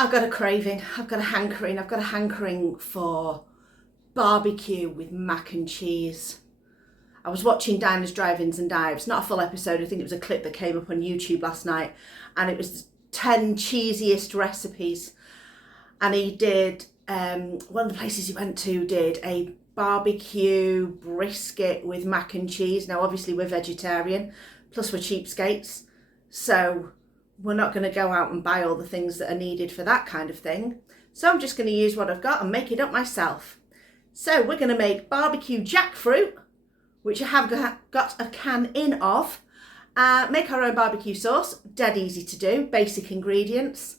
I've got a craving, I've got a hankering for barbecue with mac and cheese. I was watching Diners, Drive-Ins and Dives, not a full episode, I think it was a clip that came up on YouTube last night, and it was 10 cheesiest recipes. And he did, one of the places he went to did a barbecue brisket with mac and cheese. Now obviously we're vegetarian, plus we're cheapskates, so we're not going to go out and buy all the things that are needed for that kind of thing. So I'm just going to use what I've got and make it up myself. So we're going to make barbecue jackfruit, which I have got a can in of. Make our own barbecue sauce, dead easy to do, basic ingredients.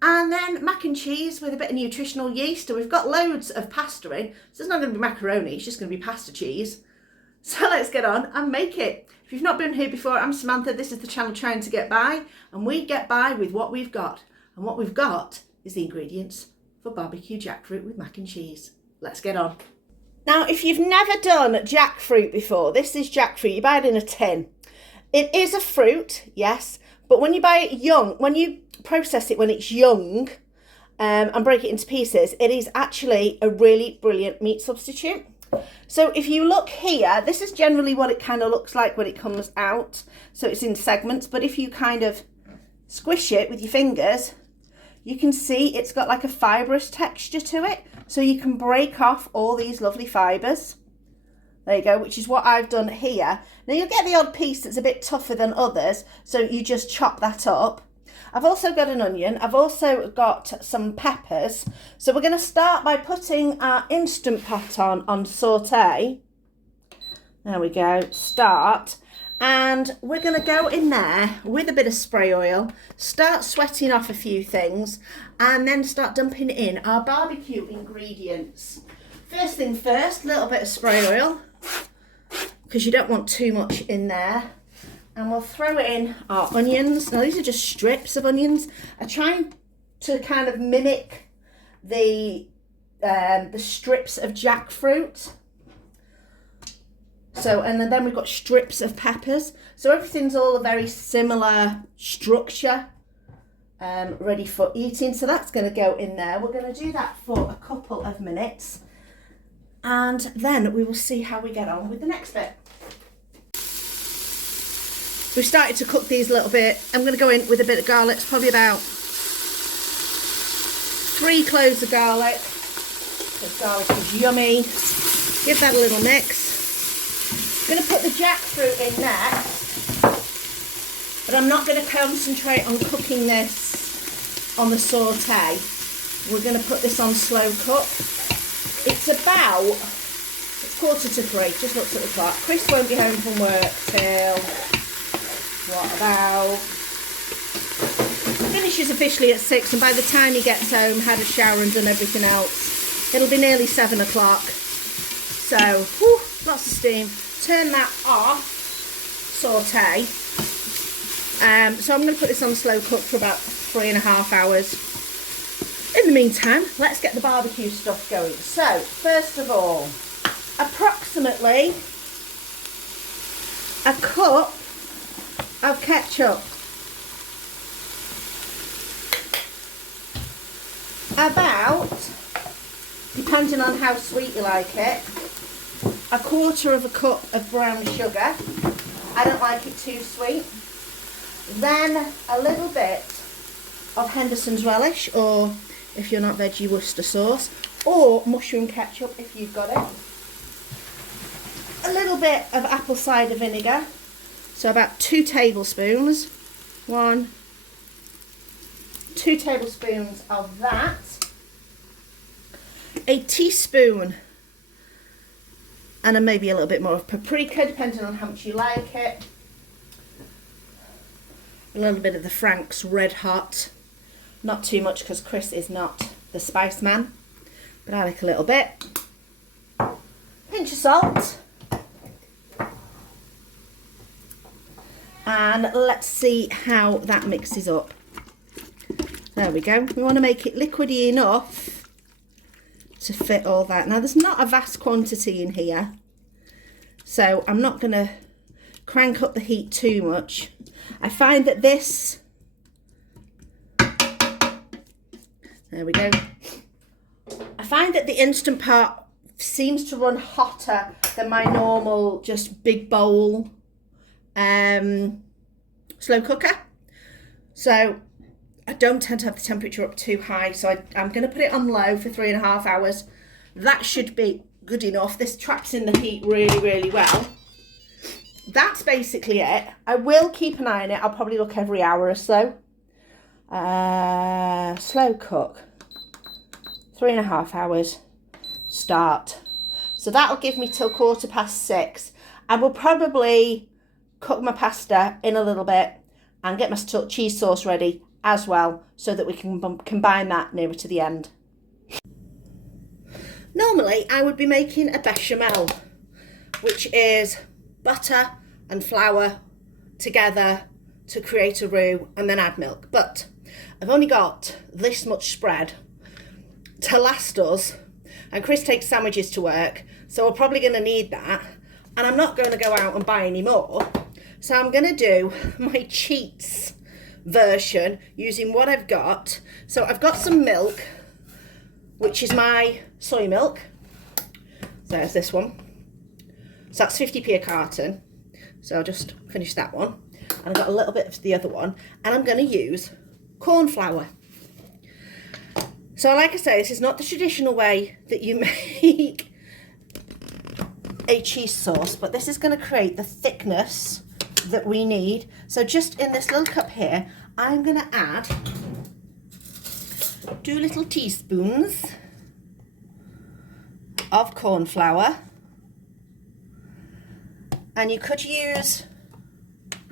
And then mac and cheese with a bit of nutritional yeast. And we've got loads of pasta in, so it's not going to be macaroni, it's just going to be pasta cheese. So let's get on and make it. If you've not been here before, I'm Samantha. This is the channel Trying to Get By, and we get by with what we've got. And what we've got is the ingredients for barbecue jackfruit with mac and cheese. Let's get on. Now, if you've never done jackfruit before, this is jackfruit. You buy it in a tin. It is a fruit, yes, but when you buy it young, when you process it when it's young and break it into pieces, it is actually a really brilliant meat substitute. So if you look here, this is generally what it kind of looks like when it comes out. So it's in segments, but if you kind of squish it with your fingers, you can see it's got like a fibrous texture to it. So you can break off all these lovely fibres. There you go, which is what I've done here. Now you'll get the odd piece that's a bit tougher than others, so you just chop that up. I've also got an onion. I've also got some peppers. So we're going to start by putting our Instant Pot on saute. There we go, start. And we're going to go in there with a bit of spray oil, start sweating off a few things, and then start dumping in our barbecue ingredients. First thing first, a little bit of spray oil, because you don't want too much in there. And we'll throw in our onions. Now these are just strips of onions. I try to kind of mimic the strips of jackfruit. So, and then we've got strips of peppers. So everything's all a very similar structure, ready for eating. So that's going to go in there. We're going to do that for a couple of minutes. And then we will see how we get on with the next bit. We've started to cook these a little bit. I'm going to go in with a bit of garlic. It's probably about 3 cloves of garlic. Because garlic is yummy. Give that a little mix. I'm going to put the jackfruit in next. But I'm not going to concentrate on cooking this on the saute. We're going to put this on slow cook. It's 3:15. Just looked at the clock. Chris won't be home from work till... what about? Finishes officially at 6, and by the time he gets home, had a shower and done everything else, it'll be nearly 7 o'clock. So, whew, lots of steam. Turn that off, saute. So I'm going to put this on slow cook for about 3.5 hours. In the meantime, let's get the barbecue stuff going. So, first of all, approximately a cup of ketchup, about, depending on how sweet you like it, 1/4 cup of brown sugar. I don't like it too sweet. Then a little bit of Henderson's relish, or if you're not veggie, Worcester sauce, or mushroom ketchup if you've got it. A little bit of apple cider vinegar. So about 2 tablespoons. 2 tablespoons of that. A teaspoon, and then maybe a little bit more of paprika, depending on how much you like it. A little bit of the Frank's Red Hot. Not too much because Chris is not the spice man, but I like a little bit. Pinch of salt. And let's see how that mixes up. There we go. We want to make it liquidy enough to fit all that. Now there's not a vast quantity in here, so I'm not going to crank up the heat too much. I find that this There we go. I find that the Instant Pot seems to run hotter than my normal just big bowl slow cooker. So I don't tend to have the temperature up too high. So I'm going to put it on low for 3.5 hours. That should be good enough. This traps in the heat really, really well. That's basically it. I will keep an eye on it. I'll probably look every hour or so. Slow cook. 3.5 hours. Start. So that'll give me till 6:15. I will probably cook my pasta in a little bit and get my cheese sauce ready as well, so that we can combine that nearer to the end. Normally I would be making a bechamel, which is butter and flour together to create a roux and then add milk, but I've only got this much spread to last us, and Chris takes sandwiches to work, so we're probably going to need that, and I'm not going to go out and buy any more. So I'm going to do my cheats version using what I've got. So I've got some milk, which is my soy milk. So there's this one. So that's 50p a carton. So I'll just finish that one. And I've got a little bit of the other one. And I'm going to use corn flour. So like I say, this is not the traditional way that you make a cheese sauce, but this is going to create the thickness that we need. So just in this little cup here, I'm going to add 2 little teaspoons of corn flour, and you could use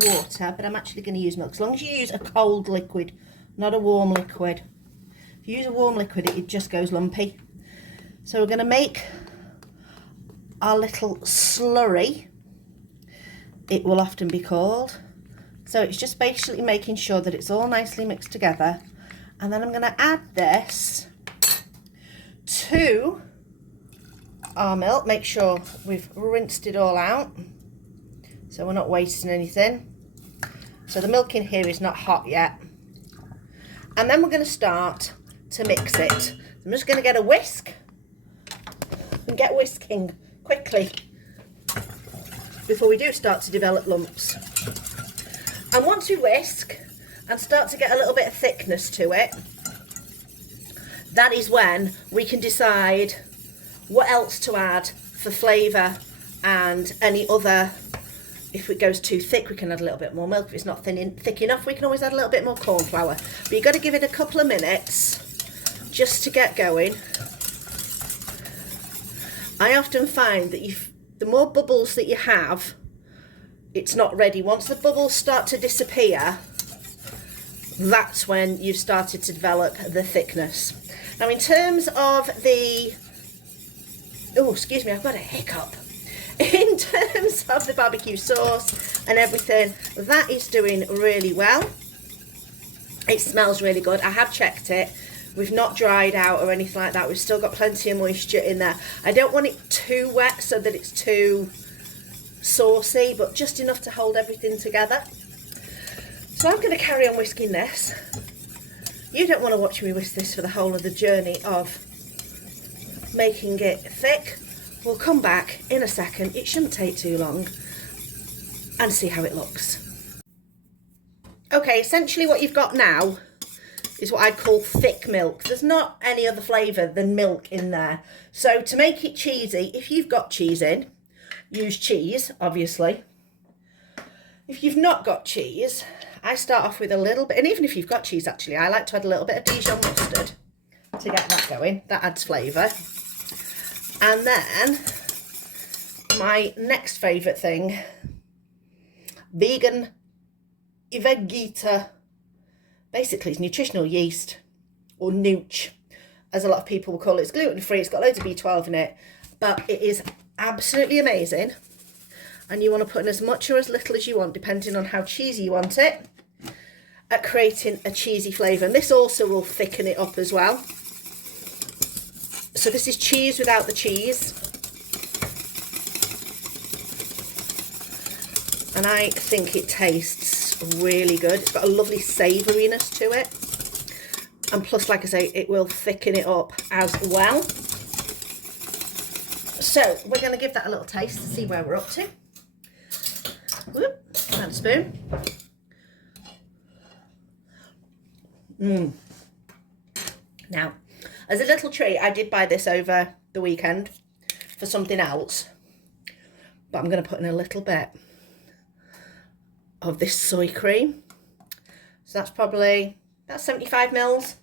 water, but I'm actually going to use milk, as long as you use a cold liquid, not a warm liquid. If you use a warm liquid, it just goes lumpy. So we're going to make our little slurry, it will often be called. So it's just basically making sure that it's all nicely mixed together, and then I'm going to add this to our milk. Make sure we've rinsed it all out so we're not wasting anything. So the milk in here is not hot yet, and then we're going to start to mix it. I'm just going to get a whisk and get whisking quickly before we do start to develop lumps. And once we whisk and start to get a little bit of thickness to it, that is when we can decide what else to add for flavour and any other. If it goes too thick, we can add a little bit more milk. If it's not thick enough, we can always add a little bit more corn flour. But you've got to give it a couple of minutes just to get going. I often find that the more bubbles that you have, it's not ready. Once the bubbles start to disappear, that's when you've started to develop the thickness. Now in terms of the, oh excuse me, I've got a hiccup. In terms of the barbecue sauce and everything, that is doing really well. It smells really good. I have checked it. We've not dried out or anything like that. We've still got plenty of moisture in there. I don't want it too wet so that it's too saucy, but just enough to hold everything together. So I'm going to carry on whisking this. You don't want to watch me whisk this for the whole of the journey of making it thick. We'll come back in a second. It shouldn't take too long, and see how it looks. Okay, essentially what you've got now is what I'd call thick milk. There's not any other flavour than milk in there. So to make it cheesy, if you've got cheese in, use cheese, obviously. If you've not got cheese, I start off with a little bit, and even if you've got cheese actually, I like to add a little bit of Dijon mustard to get that going. That adds flavour. And then my next favourite thing, vegan Vegeta. Basically it's nutritional yeast, or nooch as a lot of people will call it. It's gluten free, it's got loads of B12 in it, but it is absolutely amazing. And you want to put in as much or as little as you want, depending on how cheesy you want it, at creating a cheesy flavour. And this also will thicken it up as well. So this is cheese without the cheese. And I think it tastes really good. It's got a lovely savouriness to it. And plus, like I say, it will thicken it up as well. So we're going to give that a little taste to see where we're up to. Whoop, and a spoon. Now, as a little treat, I did buy this over the weekend for something else. But I'm going to put in a little bit of this soy cream. So that's probably about 75 mils.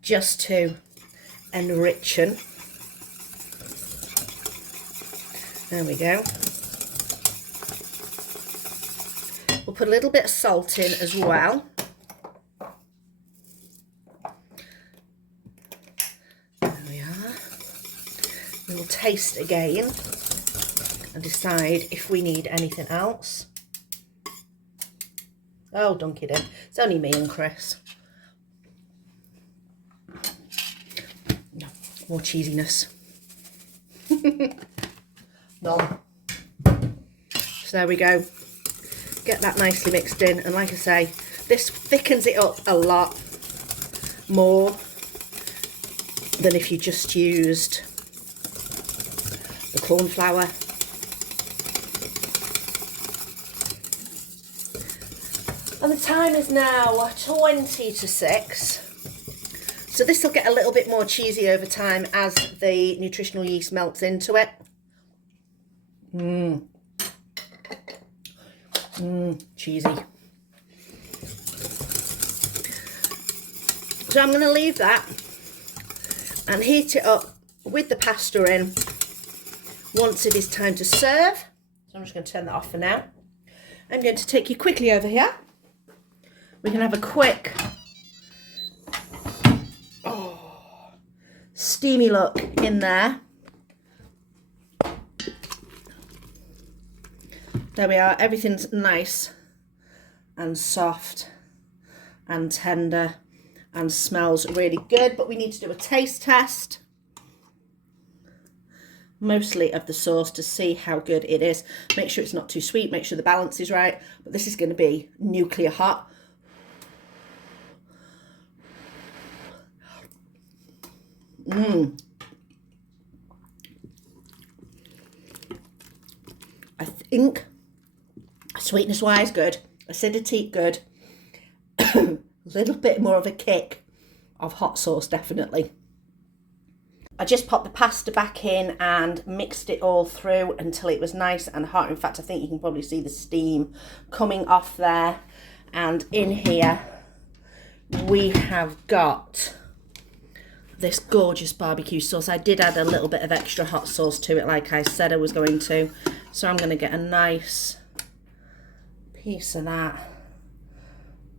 Just to enrichen. There we go. We'll put a little bit of salt in as well. There we are. We will taste again and decide if we need anything else. Oh, dunk it in. It's only me and Chris. No, more cheesiness. None. So there we go. Get that nicely mixed in, and like I say, this thickens it up a lot more than if you just used the corn flour. And the time is now 20 to 6. So this will get a little bit more cheesy over time as the nutritional yeast melts into it. Cheesy. So I'm going to leave that and heat it up with the pasta in once it is time to serve. So I'm just going to turn that off for now. I'm going to take you quickly over here. We can have a quick steamy look in there. There we are, everything's nice and soft and tender and smells really good, but we need to do a taste test, mostly of the sauce, to see how good it is. Make sure it's not too sweet, make sure the balance is right, but this is going to be nuclear hot. I think sweetness wise good, acidity good, a little bit more of a kick of hot sauce definitely. I just popped the pasta back in and mixed it all through until it was nice and hot. In fact, I think you can probably see the steam coming off there. And in here we have got this gorgeous barbecue sauce. I did add a little bit of extra hot sauce to it like I said I was going to. So I'm going to get a nice piece of that,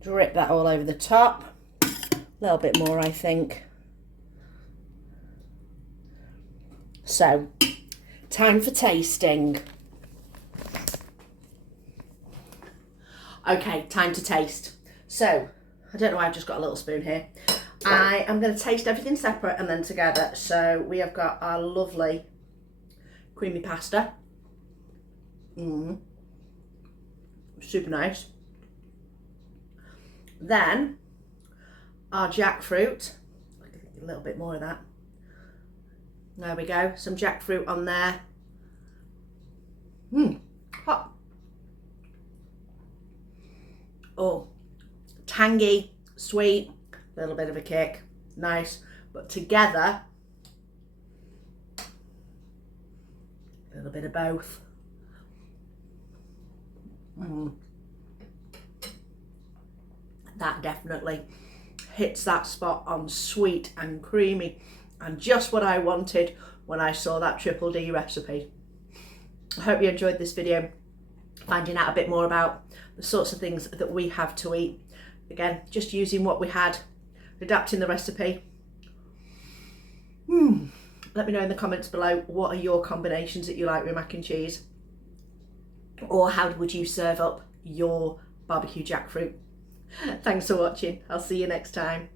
drip that all over the top. A little bit more, I think. So, time for tasting. Okay, time to taste. So, I don't know why I've just got a little spoon here. I am going to taste everything separate and then together. So, we have got our lovely creamy pasta. Super nice. Then, our jackfruit. A little bit more of that. There we go, some jackfruit on there. Hot. Oh, tangy, sweet, a little bit of a kick, nice. But together, a little bit of both. That definitely hits that spot on sweet and creamy. And just what I wanted when I saw that Triple D recipe. I hope you enjoyed this video, finding out a bit more about the sorts of things that we have to eat. Again, just using what we had, adapting the recipe. Let me know in the comments below, what are your combinations that you like with mac and cheese? Or how would you serve up your barbecue jackfruit? Thanks for watching. I'll see you next time.